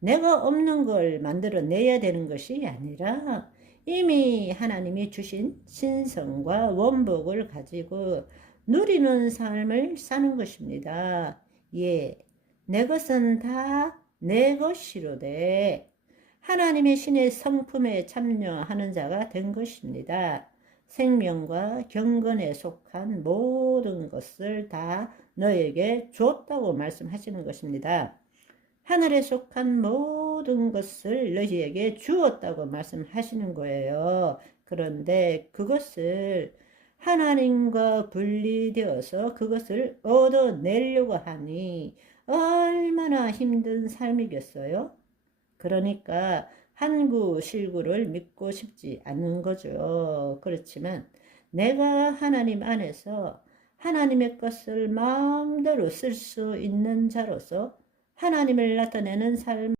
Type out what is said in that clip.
내가 없는 걸 만들어내야 되는 것이 아니라 이미 하나님이 주신 신성과 원복을 가지고 누리는 삶을 사는 것입니다. 예, 내 것은 다 내 것이로되 하나님의 신의 성품에 참여하는 자가 된 것입니다. 생명과 경건에 속한 모든 것을 다 너에게 줬다고 말씀하시는 것입니다. 하늘에 속한 모든 것을 너희에게 주었다고 말씀하시는 거예요. 그런데 그것을 하나님과 분리되어서 그것을 얻어내려고 하니 얼마나 힘든 삶이겠어요? 그러니까 한구 실구를 믿고 싶지 않는 거죠. 그렇지만 내가 하나님 안에서 하나님의 것을 마음대로 쓸 수 있는 자로서 하나님을 나타내는 삶